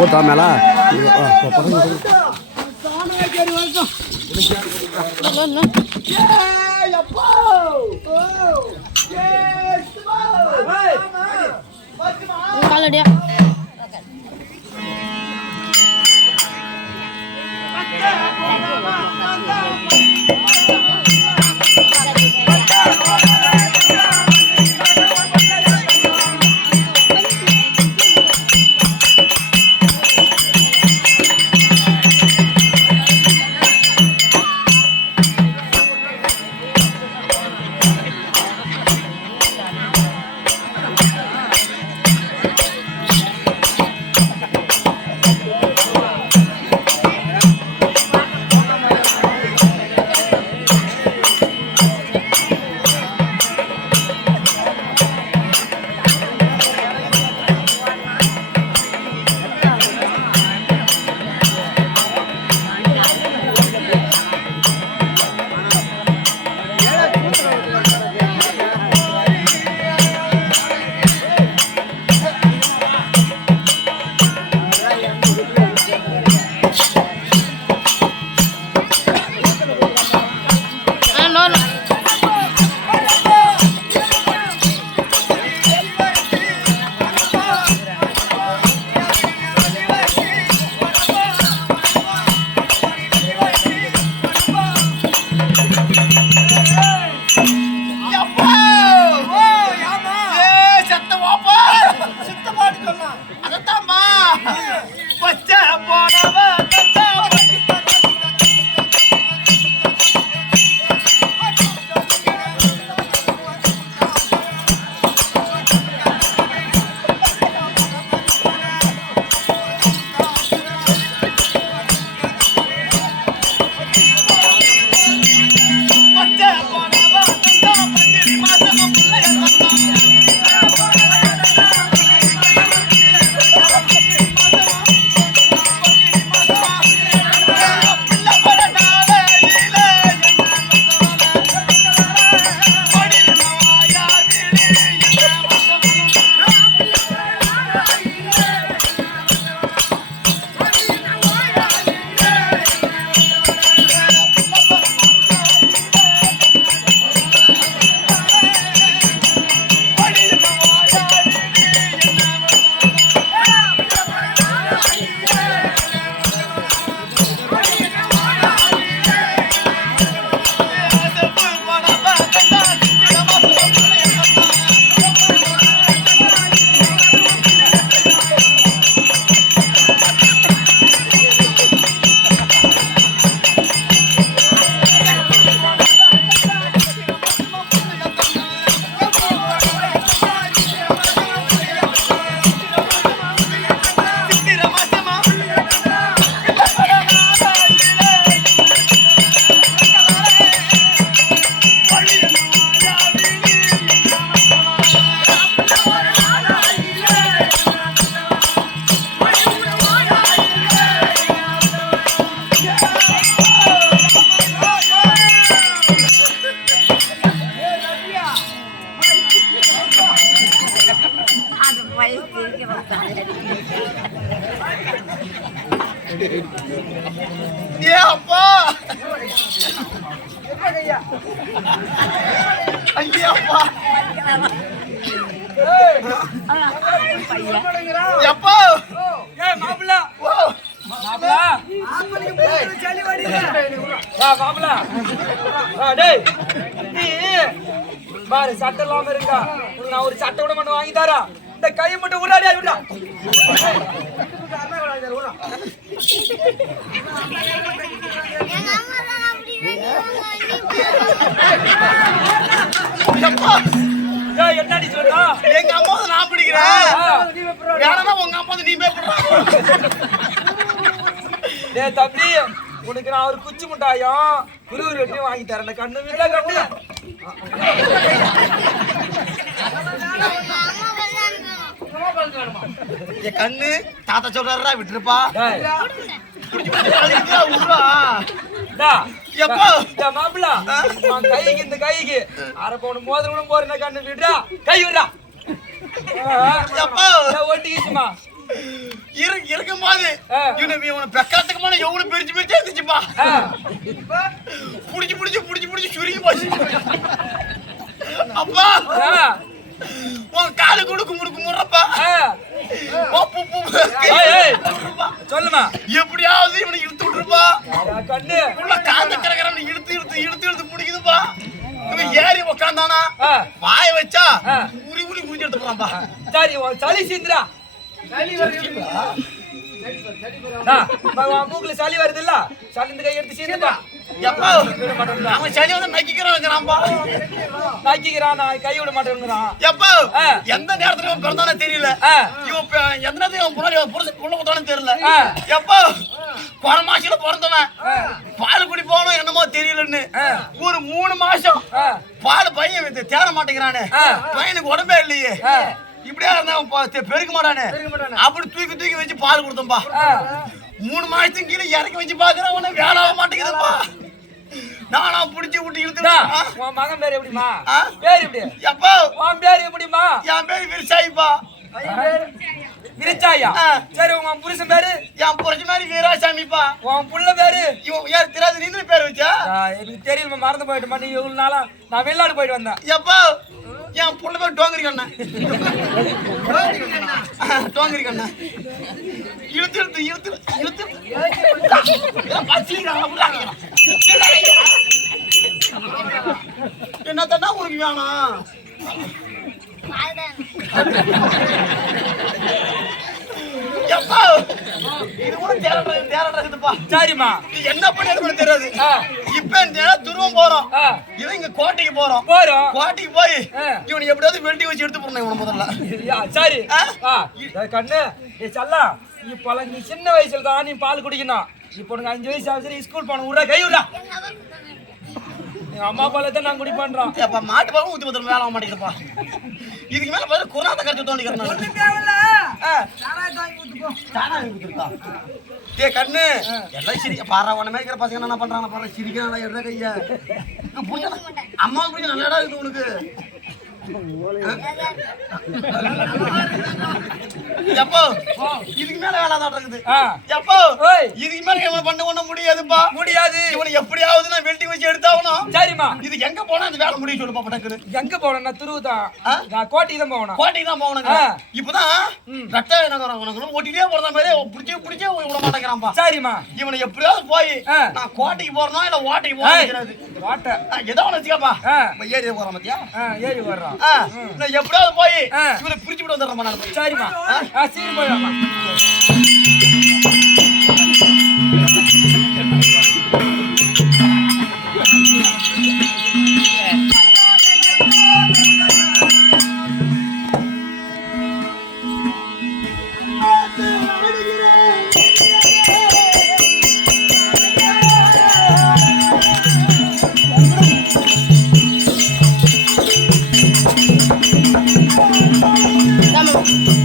ஓட்டா மேல காலடியா அப்பா ஐயப்பா எப்பா ஏய் மாப்ள மாப்ள சளி வடிங்க மாப்ள டேய் நீ பாரு சட்டை இல்லாம இருங்க உனக்கு நான் ஒரு சட்டை கூட மட்டும் வாங்கி தரேன் இந்த கையை மட்டும் உடாடியா விடா என்னடி சொல்றா எங்க அம்மா நான் பிடிக்கிறேன் வேறனா உங்க அம்மா நீ போய் டேய் தம்பி உனக்கு நான் ஒரு குச்சி முட்டாயும் குருவி ரொட்டி வாங்கி தரேன் கண்ணு வீட்ல கண்ணு என் கண்ணு தாத்தா சொல்றாரா விட்டுருப்பா மாப்பிள்ள கைக்கு இந்த கைக்கு அரை பவுன் மோதிரம் போறேன் கண்ணு விடுறா கை விடுறா ஒட்டிக்கிச்சுமா இருக்கும்போது இவனை பெக்காத்துக்கு போன எவ்வளவு பிரிச்சு இருந்துச்சுப்பா. புடிச்சு சுருங்கி போச்சு. அப்பா உன் காலு கொடுக்கு முடுக்கு முறப்பா. சொல்லுமா எப்படியாவது இவனை இழுத்து விட்டுருப்பா. கண்ணு உள்ள காந்த கிடக்கிறவனை இழுத்து பிடிக்குதுப்பா. இவன் ஏறி உக்காந்தானா வாய வச்சா உரி குறிஞ்சு எடுத்துப்பான்பா. சரி சளி சீந்திரா மூக்குல சளி வருது இல்ல, சளி இந்த கை எடுத்து சீந்துப்பா. எப்பா அவன் சளி வந்து நக்கிக்கிறான் கை விட மாட்டேங்கிறான். எப்பா எந்த நேரத்துல இவன் பிறந்தானே தெரியல. இவன் எந்த நேரத்துல இவன் முன்னாடி புருஷன் பொண்ணு கொடுத்தானு தெரியல. எப்பா போன மாசத்துல பிறந்தவன் பால் குடி போனோம் என்னமோ தெரியலன்னு ஒரு 3 மாசம் பால் பையன் தேர மாட்டேங்கிறானே. பையனுக்கு உடம்பே இல்லையே. இப்படியா இருந்தா பெருக்க மாட்டானே. அப்படி தூக்கி வச்சு பால் கொடுத்தோம்பா. 3 மாசத்துக்கு கீழே இறக்கி வச்சு பாக்குறேன் உன்ன வேலை ஆக மாட்டேங்குதுப்பா. நானா புடிச்சு விட்டு இழுத்துடா. உன் மகன் பேர் எப்படிமா? பேர் எப்படி? எப்பா உன் பேர் எப்படிமா? என் பேரு விரிசாயிப்பா. விரிச்சாயா? சரி உங்க புருஷன் பேரு? என் புருஷன் மாதிரி வீராசாமிப்பா. உன் புள்ள பேரு? இவன் யார் தெரியாது, நீ பேர் வச்சா? எனக்கு தெரியல, மறந்து போயிட்டு நீ இவ்வளவு நாளா நான் வெளிநாடு போயிட்டு வந்தேன். எப்பா என் புள்ள பேர் டோங்கரி கண்ணன். டோங்கரி கண்ணன் இழுத்து என்ன தண்ணா உனக்கு வேணாம்? சரிமா என்ன பண்ண தெரியாது. இப்ப துருவம் போறோம், இவன் இங்க கோட்டைக்கு போறோம். கோட்டைக்கு போய் இவனை எப்படியாவது வெட்டி வச்சு எடுத்து போறேன் இவனை முதல்ல. சரி கண்ணு சல்லா, இப்ப நீ சின்ன வயசுல தான் நீ பால் குடிக்கணும். இப்போ உனக்கு 5 வயசு ஆகுது, ஸ்கூல் போன விடுறா, கை விடுறா. எங்க அம்மா பால தான் நான் குடிப்பான்றான். அப்ப மாட்டு பாலும் ஊத்தி பத்திரம் வேலை ஆக மாட்டேங்குதுப்பா. இதுக்கு மேல பாரு குராத கருத்து தோண்டிக்கிறேன். கண்ணு எல்லாம் சிரிக்க பாரா உன மேய்க்கிற பசங்க என்ன பண்றாங்க பாரு, சிரிக்கிறான் எட கையா. அம்மாவுக்கு பிடிச்ச நல்ல இடம் இருக்குது உனக்கு. எப்போ இதுக்கு மேல வேலை தான் இருக்குது. எப்போ இதுக்கு மேல பண்ண ஒண்ணு முடியாதுப்பா. முடியாது. இவனை எப்படியாவது நான் வெல்டிங் வச்சு எடுத்தாகணும். சரிம்மா இது எங்க போனா அந்த வேலை முடியும் சொல்லுப்பா. பட்டக்குன்னு எங்க போன? நான் திருவுதான், நான் கோட்டைக்கு தான் போகணும். கோட்டைக்கு தான் போகணுங்க. இப்பதான் ரத்த உனக்கு ஓட்டிட்டே போறத மாதிரி பிடிச்சே விட மாட்டேங்கிறான்பா. சரிம்மா இவனை எப்படியாவது போய் நான் கோட்டைக்கு போறனா இல்ல ஓட்டைக்கு போறது ஓட்டை ஏதோ ஒண்ணு வச்சுக்கப்பா. ஏறி போறோம் மத்தியா, ஏறி போடுறோம். நான் எப்படியாவது போய் இவனை பிரிச்சு விட்டு வந்துடுறேன். சரிம்மா சீக்கிரம் போயிடலாமா?